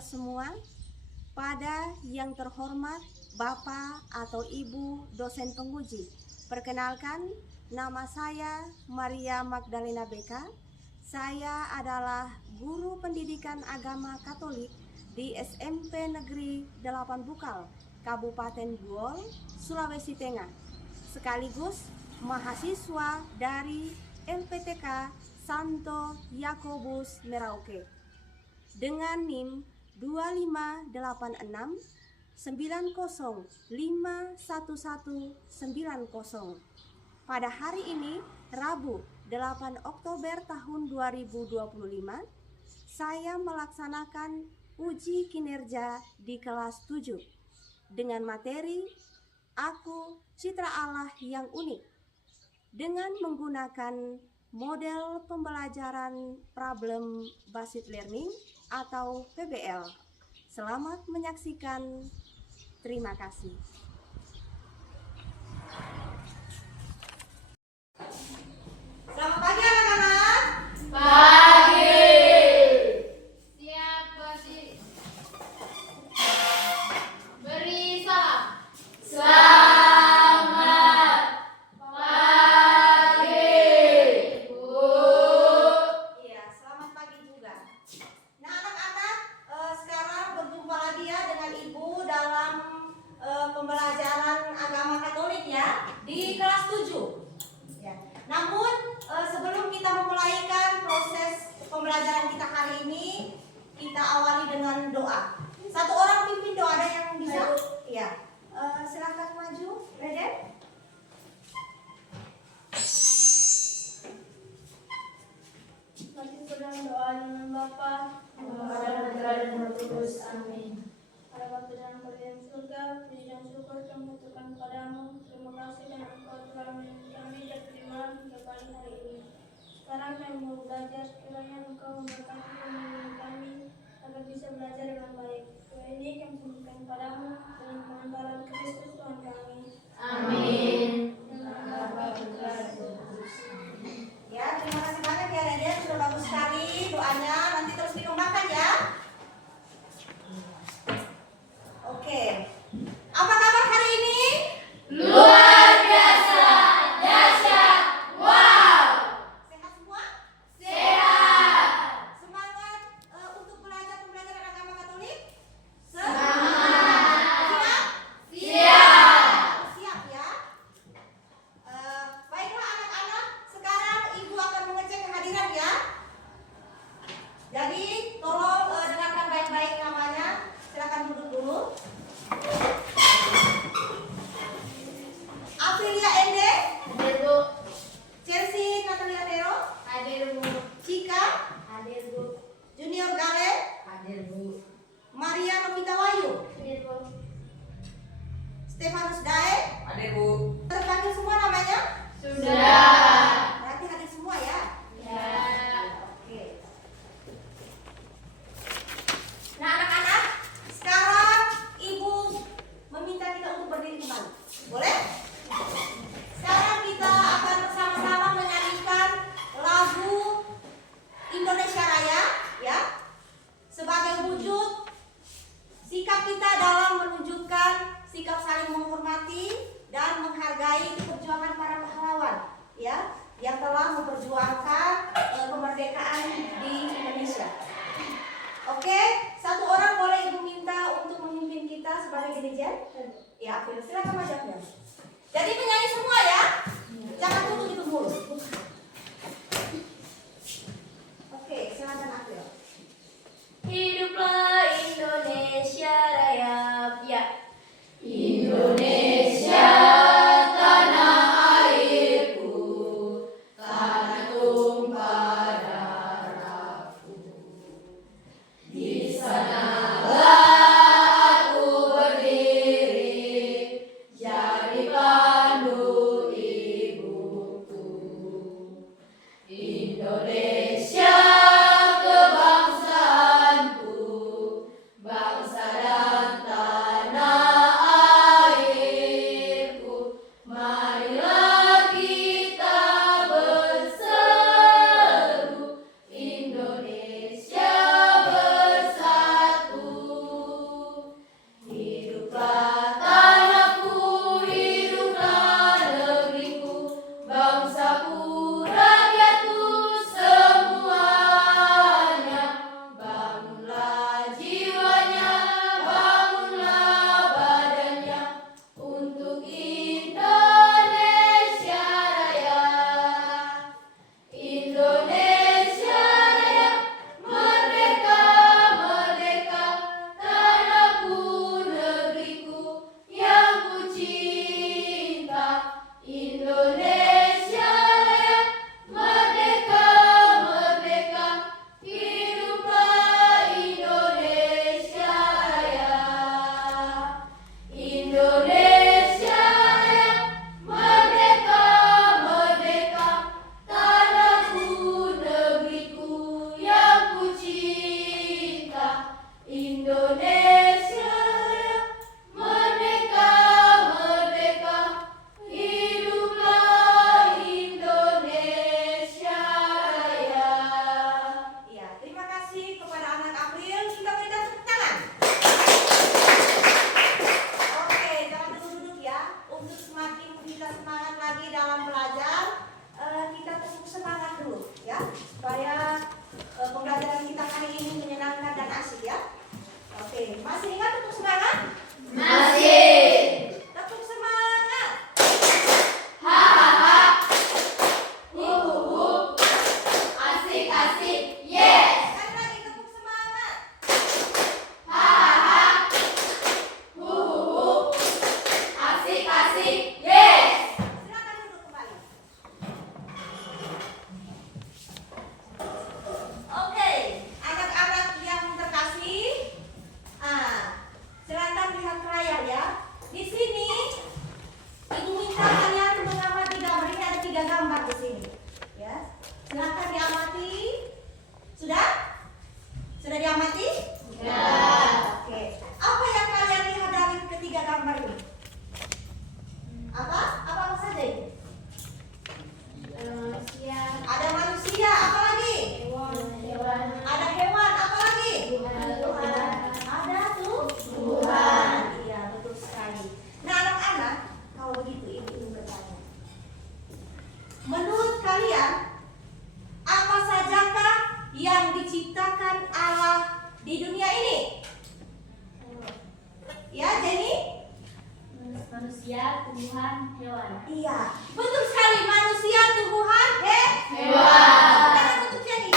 kita semua, pada yang terhormat Bapak atau Ibu dosen penguji. Perkenalkan, nama saya Maria Magdalena Beka. Saya adalah guru pendidikan agama Katolik di SMP Negeri 8 Bukal, Kabupaten Buol, Sulawesi Tengah. Sekaligus mahasiswa dari LPTK Santo Yakobus Merauke. Dengan NIM 2586 90511190. Pada hari ini, Rabu 8 Oktober tahun 2025, saya melaksanakan uji kinerja di kelas 7 dengan materi Aku Citra Allah yang Unik dengan menggunakan model pembelajaran Problem Based Learning atau PBL. Selamat menyaksikan. Terima kasih. Selamat pagi anak-anak. Pagi. Siap bagi. Beri salam. Selamat pagi, Bu. Iya, selamat pagi juga. Nah, anak-anak, sekarang berjumpa lagi ya dengan Ibu dalam pembelajaran agama Katolik ya di kelas 7. Ya. Namun sebelum kita memulaikan proses pembelajaran kita hari ini, kita awali dengan doa. Satu orang pimpin doa, ada yang bisa? Iya. Silakan maju, Reden. Mari sedang doa dengan Bapa, Putra dan Roh Kudus. Amin. Pada waktu dalam kerajaan surga, puji dan syukur kami ucapkan padamu. Terima kasih dan Engkau telah mendidik kami dan beriman hingga pagi hari ini. Sekarang kami mau belajar, kiranya Engkau memberkati pemimpin kami agar bisa belajar dengan baik. Doa ini kami sembahkan padamu dengan pengantaran Kristus Tuhan kami. Amin. Dengan Bapa, Putra dan Roh Kudus. Ya, terima kasih banyak ya Reden, sudah bagus sekali doanya. Nanti terus dikembangkan ya. Oke. Apa kabar hari ini? Luar biasa, dahsyat, wow. Sehat semua? Sehat. Semangat untuk belajar pembelajaran agama Katolik? Semangat. Siap? Siap. Siap ya. Baiklah anak-anak, sekarang Ibu akan mengecek kehadiran ya. Jadi tolong dengarkan baik-baik namanya. Silakan duduk dulu. Aprilia Ende, Hadir, Bu. Chelsea Natalia Tero, Hadir, Bu. Cika, Hadir, Bu. Junior Galen, Hadir, Bu. Maria Novita Wayu, Hadir, Bu. Stefanus Dae. Hadir, Bu. Terpanggil semua namanya? Sudah. Berarti hadir semua ya? Ya. Oke. Nah anak-anak, sekarang Ibu meminta kita untuk berdiri kembali. Boleh? Sekarang kita akan bersama-sama menyanyikan lagu Indonesia Raya ya, sebagai wujud sikap kita dalam menunjukkan sikap saling menghormati dan menghargai perjuangan para pahlawan ya, yang telah memperjuangkan kemerdekaan di Indonesia. Oke, satu orang boleh Ibu minta untuk memimpin kita sebagai dirijen? Ya, April, silakan maju April. Jadi menyanyi semua ya, jangan tunggu itu mulu. Oke, silakan April. Hiduplah Indonesia Raya. Ya. Indonesia tanah airku, tanah tumpah darahku. Di sanalah aku berdiri, jadi pandu ibuku. lihat ke layar ya. Di sini Ibu minta kalian mengamati gambar. Ini ada 3 gambar di sini. Ya, silakan diamati. Sudah? Sudah diamati? Ya. Oke. Apa yang kalian lihat dari ketiga gambar ini? Apa? Apa saja itu? Ada manusia, Ada manusia, apa lagi? hewan, Ada hewan, apa lagi? ada Tuhan. Ada tuh Tuhan. Iya, betul sekali. Nah, anak-anak, kalau begitu ibu bertanya. Menurut kalian, apa sajakah yang diciptakan Allah di dunia ini? Ya, Jenny? Manusia, tumbuhan, hewan. Iya, betul sekali. Manusia, tumbuhan, Hewan. Tangan untuk Jenny.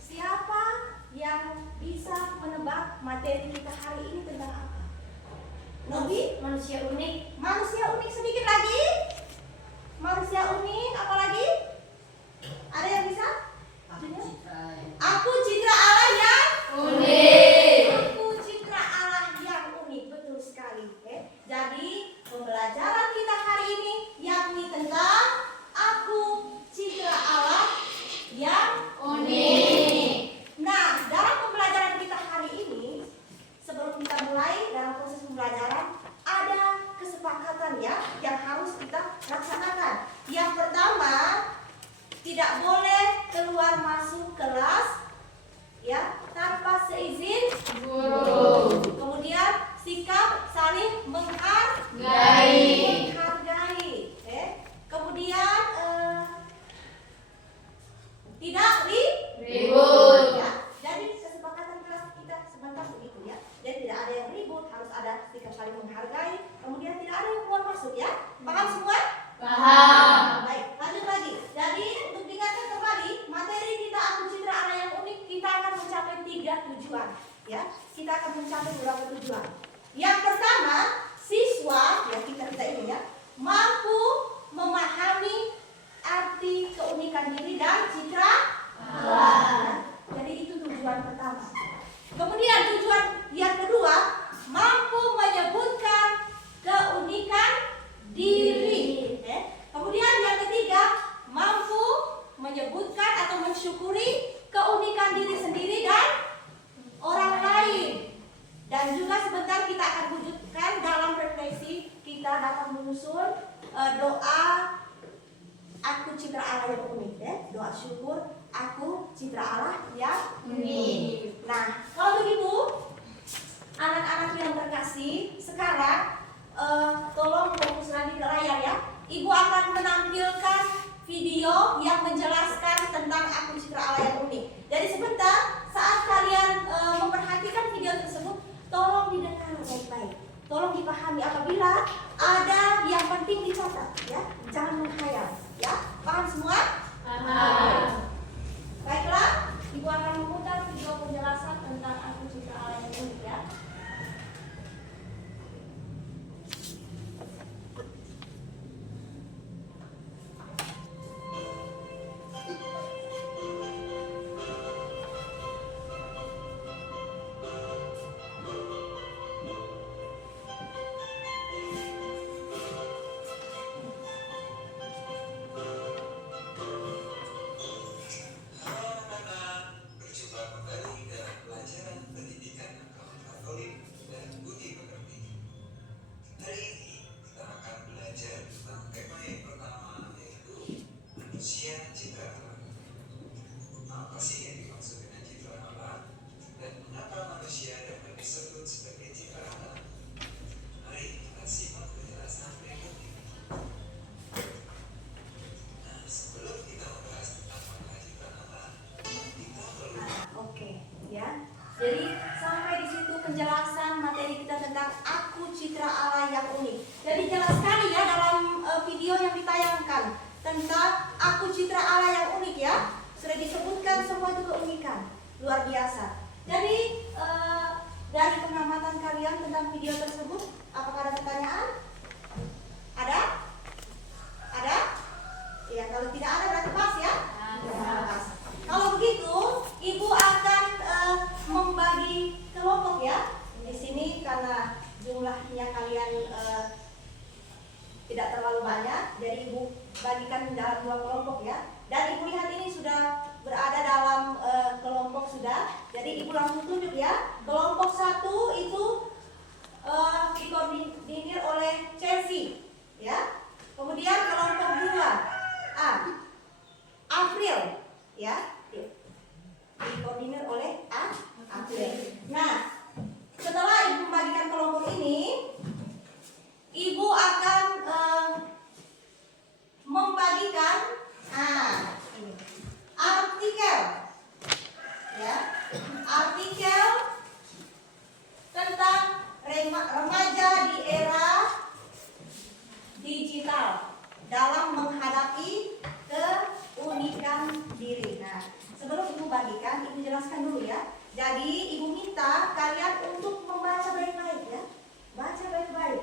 Siapa yang bisa menebak materi kita hari ini tentang apa? Nobi? Manusia unik. Manusia unik, sedikit lagi. Manusia unik, apa lagi? Ada yang bisa? Aku citra Allah yang Unik. Aku citra Allah yang unik, betul sekali. Jadi pembelajaran kita hari ini yakni tentang aku citra Allah yang Unik. Nah, dalam pembelajaran kita hari ini, sebelum kita mulai dalam proses pembelajaran, ada kesepakatan ya yang harus kita laksanakan. Yang pertama, tidak boleh keluar masuk kelas ya tanpa seizin Guru. Kemudian sikap saling Menghargai. Kemudian tidak Ribut. ya. Jadi kesepakatan kelas kita sebentar begitu ya. Jadi tidak ada yang ribut, harus ada sikap saling menghargai. Kemudian tidak ada yang keluar masuk ya. Paham semua? Paham. Baik, lanjut lagi. Jadi untuk diingatkan kembali, materi kita aku citra Allah yang unik, kita akan mencapai 3 tujuan. Ya, kita akan mencapai beberapa tujuan. Yang pertama, siswa ya kita ini ya mampu memahami arti keunikan diri dan citra Allah. Jadi itu tujuan pertama. Kemudian tujuan yang kedua, mampu menyebutkan keunikan diri. Kemudian yang ketiga, mampu menyebutkan atau mensyukuri keunikan diri sendiri dan orang lain. Dan juga sebentar kita akan wujudkan dalam refleksi, kita dapat menyusun doa aku citra Allah yang unik ya. Doa syukur aku citra Allah yang Unik. Nah, kalau begitu anak-anak yang terkasih, sekarang tolong fokus lagi ke layar ya. Ibu akan menampilkan video yang menjelaskan tentang aku citra Allah yang unik. Jadi sebentar saat kalian memperhatikan video tersebut, tolong didengar baik-baik. Tolong dipahami, apabila ada yang penting dicatat ya. Jangan menghayal ya. Paham semua? Paham. Baiklah, Ibu akan memutar video penjelasan tentang aku citra Allah yang unik ya. Berjumpa kembali dalam pelajaran pendidikan agama Katolik dan budi pekerti. Hari ini kita akan belajar tentang tema yang pertama, yaitu manusia citra Allah. Apa sih yang dimaksud dengan citra Allah dan mengapa manusia dapat disebut sebagai citra Allah? Mari kita simak penjelasan berikut ini. Nah, sebelum kita membahas tentang makna citra Allah, kita perlu Oke, ya. Jadi sampai di situ penjelasan materi kita tentang aku citra Allah yang unik. Jadi jelas sekali ya dalam video yang ditayangkan tentang aku citra Allah yang unik ya. Sudah disebutkan semua itu keunikan. Luar biasa. Jadi dari pengamatan kalian tentang video tersebut, apakah ada pertanyaan? Ada? Ada? Ya, kalau tidak ada berarti pas ya? Pas. Kalau begitu, Ibu akan membagi kelompok ya. Di sini Jadi ibu bagikan dalam 2 kelompok ya. Dan ibu lihat ini sudah berada dalam kelompok sudah. Jadi ibu langsung tunjuk ya. Kelompok 1 itu dikoordinir oleh Chelsea ya. Kemudian kelompok 2 April ya. Dikoordinir oleh April. Nah, setelah ibu membagikan kelompok ini, ibu akan membagikan ini artikel ya, artikel tentang remaja di era digital dalam menghadapi keunikan diri. Nah, sebelum ibu bagikan, ibu jelaskan dulu ya. Jadi ibu minta kalian untuk membaca baik-baik ya, baca baik-baik.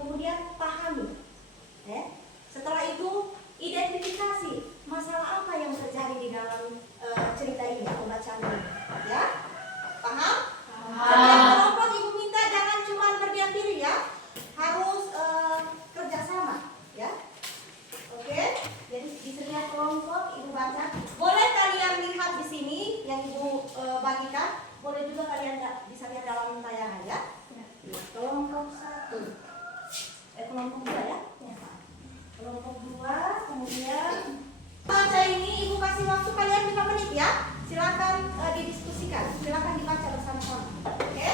Kemudian pahami. Setelah itu identifikasi masalah apa yang terjadi di dalam cerita ini, pembacaan ini. Ya, paham? Setiap kelompok ibu minta jangan cuma berdiam diri ya, harus kerjasama. Ya, oke. Jadi di setiap kelompok ibu baca. Boleh kalian lihat di sini yang ibu bagikan. Boleh juga kalian bisa lihat dalam tayangan ya. Kelompok 1. Kelompok 2 ya. Kelompok 2, kemudian baca ini ibu kasih waktu kalian 5 menit ya. Silakan didiskusikan, silakan dibaca bersama-sama. Oke?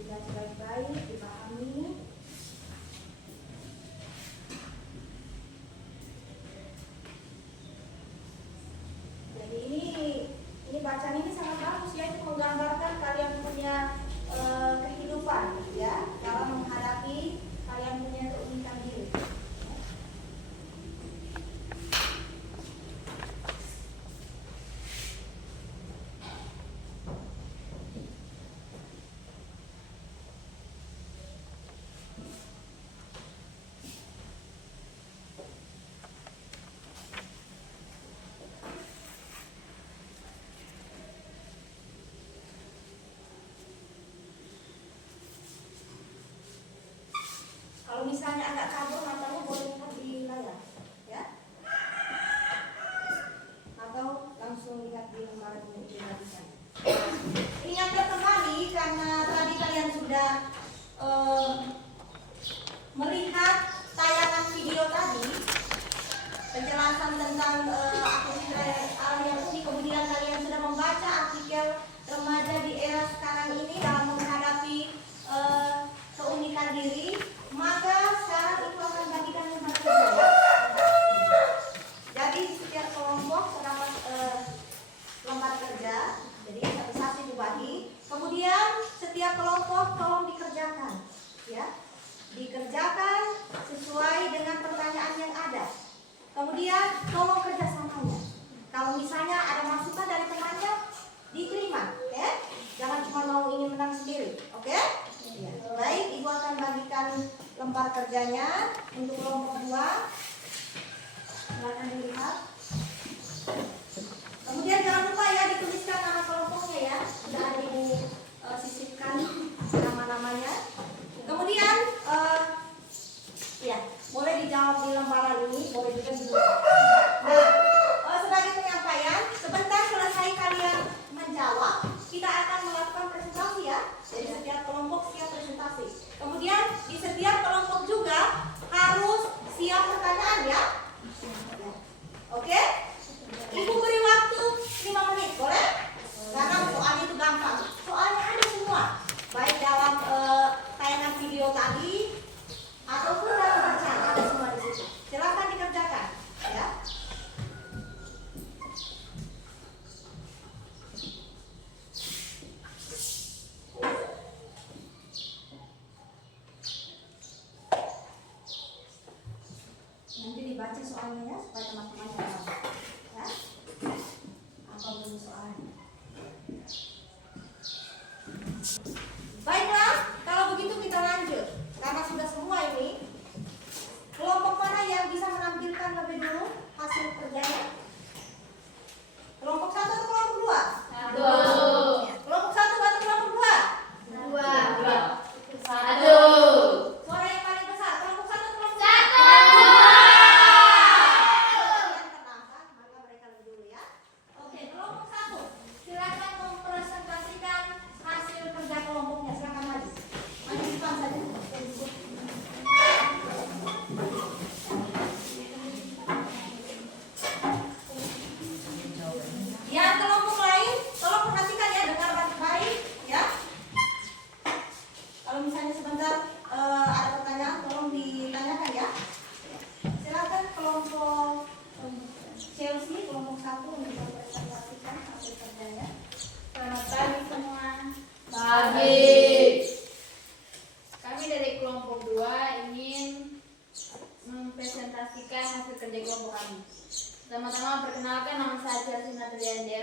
Dibaca baik-baik, dipahami. Jadi ini bacaan ini sangat bagus ya, itu menggambarkan kalian punya kehidupan ya dalam menghadapi kalian punya keunikan diri. Kalau misalnya agak kabur matanya boleh lihat di layar ya, atau langsung lihat di lembaran yang dibagikan. Ingatkan kembali karena tadi kalian sudah melihat tayangan video tadi, penjelasan tentang aktivitas alam yang unik. Kemudian kalian sudah membaca artikel remaja di era sekarang ini dalam menghadapi keunikan diri. Maka sekarang itu akan bagikan lembar kerja. Jadi di setiap kelompok terdapat lembar kerja. Jadi satu-satu dibagi. Kemudian setiap kelompok tolong dikerjakan, ya, dikerjakan sesuai dengan pertanyaan yang ada. Kemudian tolong kerjasamanya. Kalau misalnya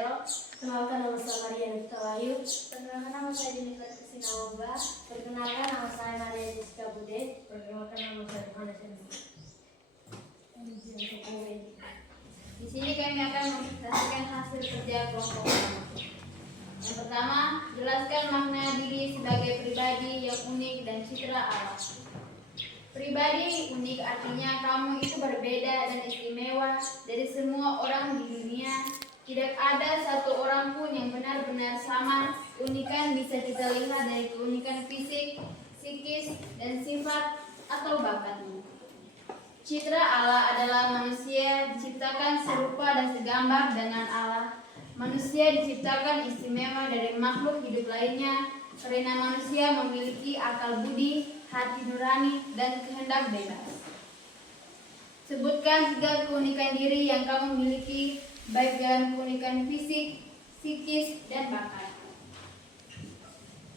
Vero. Perkenalkan nama saya Maria Nita Wahyu. Perkenalkan nama saya Jennifer Sinawomba. Perkenalkan nama saya Maria Jessica Bude. Perkenalkan nama saya Yohanes Henry. Di sini kami akan mempresentasikan hasil kerja kelompok kami. Yang pertama, jelaskan makna diri sebagai pribadi yang unik dan citra Allah. Pribadi unik artinya kamu itu berbeda dan istimewa dari semua orang di dunia. Tidak ada satu orang pun yang benar-benar sama. Unikan bisa kita lihat dari keunikan fisik, psikis, dan sifat atau bakatmu. Citra Allah adalah manusia diciptakan serupa dan segambar dengan Allah. Manusia diciptakan istimewa dari makhluk hidup lainnya karena manusia memiliki akal budi, hati nurani, dan kehendak bebas. Sebutkan 3 keunikan diri yang kamu miliki, baik dalam keunikan fisik, psikis, dan bakat.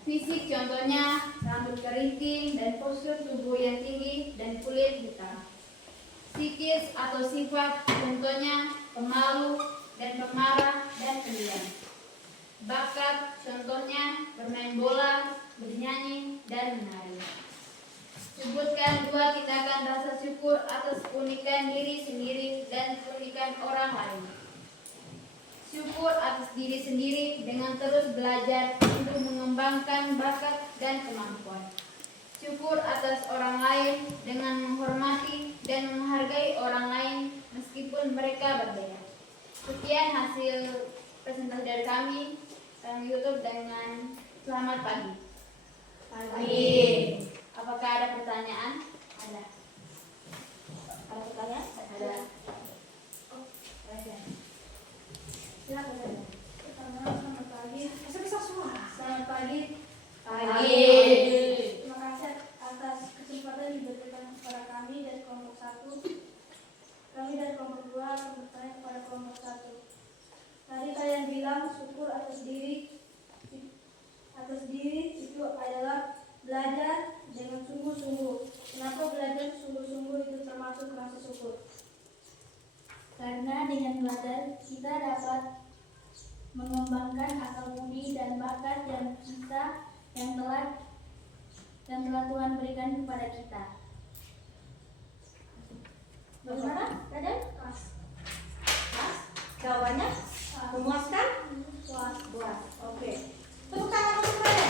Fisik contohnya rambut keriting dan postur tubuh yang tinggi dan kulit hitam. Psikis atau sifat contohnya pemalu dan pemarah dan pendiam. Bakat contohnya bermain bola, bernyanyi, dan menari. Sebutkan 2 tindakan rasa syukur atas keunikan diri sendiri dan keunikan orang lain. Syukur atas diri sendiri dengan terus belajar untuk mengembangkan bakat dan kemampuan. Syukur atas orang lain dengan menghormati dan menghargai orang lain meskipun mereka berbeda. Sekian hasil presentasi dari kami. Kami tutup dengan selamat pagi. Pagi. Apakah ada pertanyaan? Ada. Ada pertanyaan? Ada. Silakan saja. Selamat pagi. Bisa semua. Selamat pagi. Pagi. Terima kasih atas kesempatan diberikan kepada kami dari kelompok 1. Kami dari kelompok 2 akan bertanya kepada kelompok 1. Tadi kalian bilang syukur atas diri itu adalah belajar dengan sungguh-sungguh. Kenapa belajar sungguh-sungguh itu termasuk rasa syukur? Karena dengan belajar kita dapat mengembangkan akal budi dan bakat yang telah Tuhan berikan kepada kita. Bagaimana? Raden? Pas. Mas? Jawabannya? Memuaskan? Puas. Puas. Oke. Tepuk tangan untuk Raden.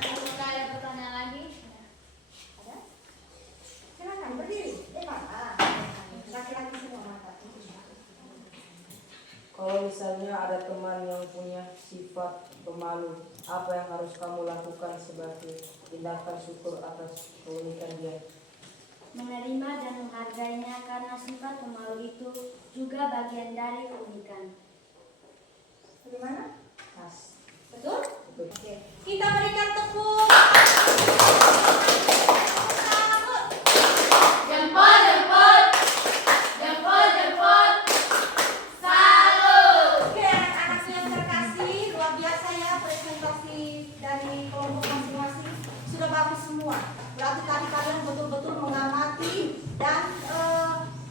Apakah ada pertanyaan lagi? Ada? Silakan berdiri. Laki-laki semua mata. Kalau misalnya ada teman yang punya sifat pemalu, apa yang harus kamu lakukan sebagai tindakan syukur atas keunikan dia? Menerima dan menghargainya karena sifat pemalu itu juga bagian dari keunikan. Bagaimana? Pas. Betul? Betul. Oke. Kita berikan tepuk. Jempol, jempol. Jempol, jempol. Salut. Oke, anak-anak yang terkasih, luar biasa ya presentasi dari kelompok masing-masing. Sudah bagus semua. Berarti tadi kalian betul-betul mengamati dan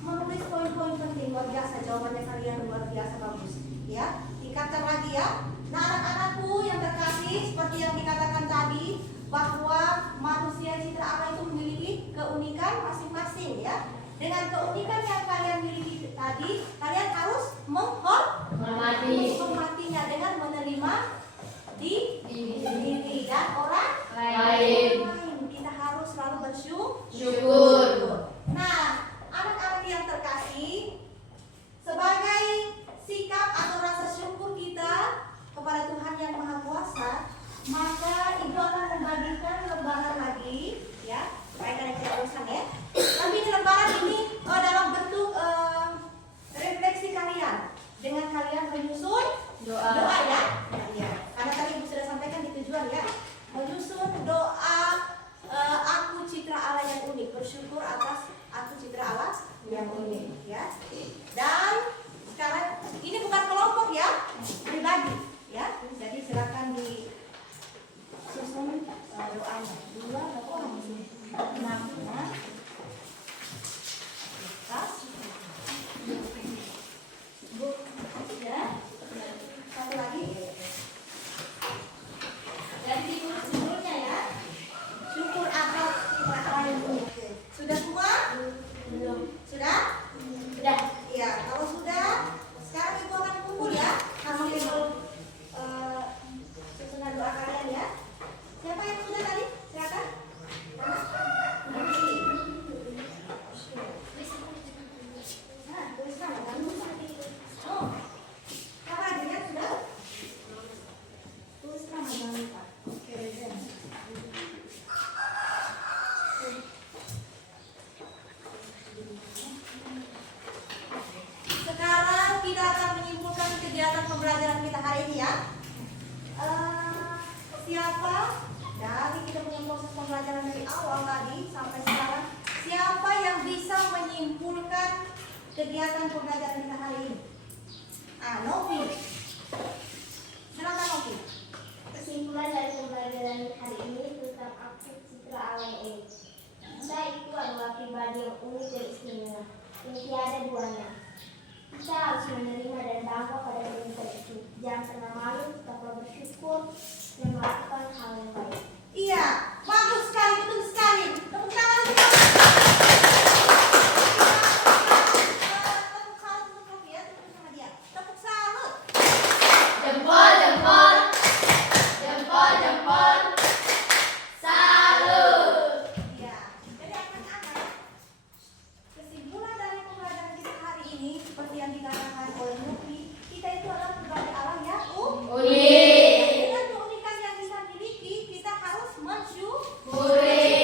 menulis poin-poin penting. Luar biasa, jawabannya kalian luar biasa bagus. Ya, tingkatkan lagi ya. Nah, anak-anakku yang terkasih, seperti yang dikatakan tadi, bahwa manusia citra Allah itu memiliki keunikan masing-masing ya. Dengan keunikan yang kalian miliki tadi, kalian harus menghormatinya dengan menerima diri dan orang lain. Kita harus selalu bersyukur. Nah, anak-anak yang terkasih, sebagai sikap atau rasa syukur kita kepada Tuhan yang Maha Kuasa, maka Ibu akan membagikan lembaran lagi ya, supaya kalian tidak bosan ya. Tapi lembaran ini dalam bentuk refleksi kalian dengan kalian menyusun doa ya. Ya. kegiatan pembelajaran kita hari ini ya. Siapa dari kita punya proses pembelajaran dari awal tadi sampai sekarang, siapa yang bisa menyimpulkan kegiatan pembelajaran kita hari ini? Novi. Silakan Novi. Kesimpulan dari pembelajaran hari ini tentang aspek citra alam ini. Kita itu adalah pribadi yang unik dan istimewa, yang tiada duanya. Kita harus menerima dan bangga pada keunikan itu. Jangan pernah malu, tetaplah bersyukur dan melakukan hal yang baik. Iya, bagus sekali, betul sekali. Tepuk tangan untuk Novi. Tepuk salut untuk Novi ya, tepuk sama dia. Tepuk salut. Jempol, jempol, jempol, jempol. Salut. Iya. Jadi anak-anak, kesimpulan dari pembelajaran kita hari ini seperti yang dikatakan oleh Novi, kita itu adalah pribadi alam ya, dengan keunikan yang kita miliki, kita harus mensyukuri.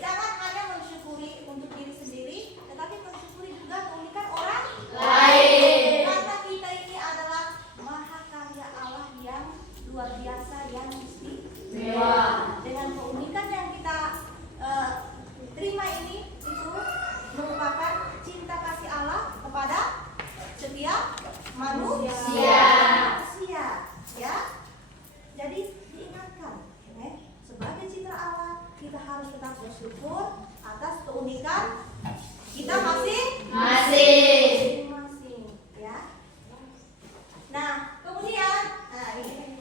Jangan hanya mensyukuri untuk diri sendiri, tetapi mensyukuri juga keunikan orang lain. Karena kita ini adalah mahakarya Allah yang luar biasa, yang istimewa. Dengan keunikan yang kita terima ini, itu merupakan cinta kasih Allah kepada setiap manusia. Ya. Jadi diingatkan, sebagai citra Allah kita harus tetap bersyukur atas keunikan kita masing-masing, ya. Nah, kemudian, ini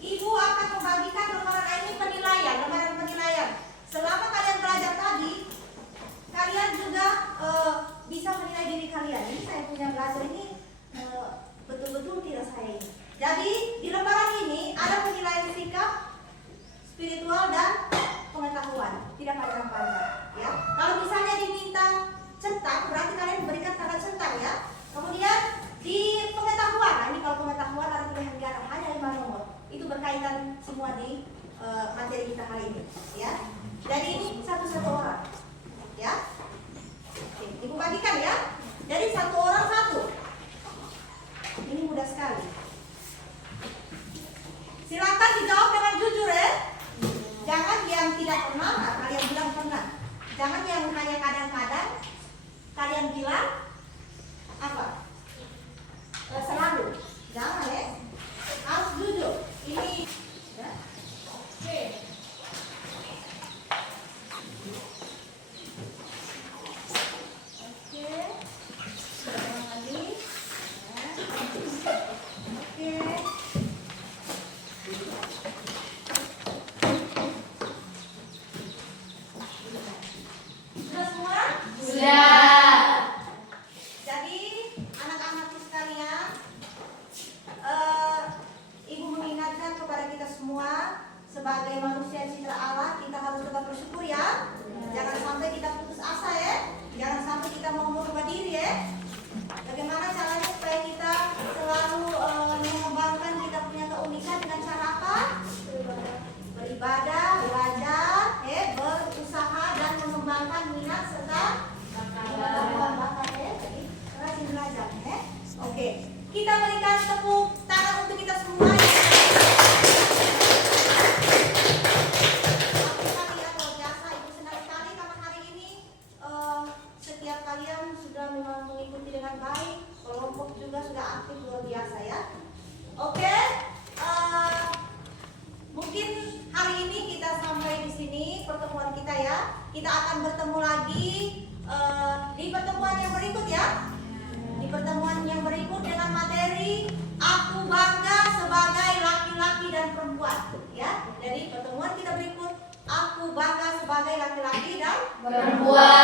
Ibu akan membagikan lembaran penilaian. Selama kalian belajar tadi, kalian juga bisa menilai diri kalian. Ini saya punya belajar ini betul-betul tidak saya ini. Jadi di lembaran ini ada penilaian sikap, spiritual dan pengetahuan. Tidak panjang-panjang, ya. Kalau misalnya diminta centang, berarti kalian berikan tanda centang ya. Kemudian di pengetahuan, ini kalau pengetahuan ada pilihan ganda hanya 5 nomor. Itu berkaitan semua di materi kita hari ini, ya. Jadi ini satu-satu orang, ya. Oke, Ibu bagikan ya. Jadi satu orang satu. Ini mudah sekali. Silakan dijawab dengan jujur ya. Jangan yang tidak pernah, kalian bilang pernah. Jangan yang hanya kadang-kadang kalian bilang apa? Selalu. Jangan ya. Harus jujur. Ini ya. Oke. Oke. Ulang lagi. Ya. Oke. Sudah semua? Sudah. Jadi anak-anakku sekalian, Ibu mengingatkan kepada kita semua sebagai manusia citra Allah, kita harus tetap bersyukur ya. Jangan sampai kita putus asa ya. Jangan sampai kita mau merubah diri ya. Bagaimana caranya supaya kita selalu mengembangkan kita punya keunikan dengan cara apa? Beribadah, belajar, berusaha dan mengembangkan minat serta bakat ya. Jadi rajin belajar ya. Oke, kita berikan tepuk tangan untuk kita semua. Setiap kalian sudah memang mengikuti dengan baik, kelompok juga sudah aktif luar biasa ya. Oke, mungkin hari ini kita sampai di sini pertemuan kita ya. Kita akan bertemu lagi di pertemuan yang berikut ya. Di pertemuan yang berikut dengan materi Aku Bangga Sebagai Laki-laki dan Perempuan ya. Jadi pertemuan kita berikut Aku Bangga Sebagai Laki-laki dan Perempuan.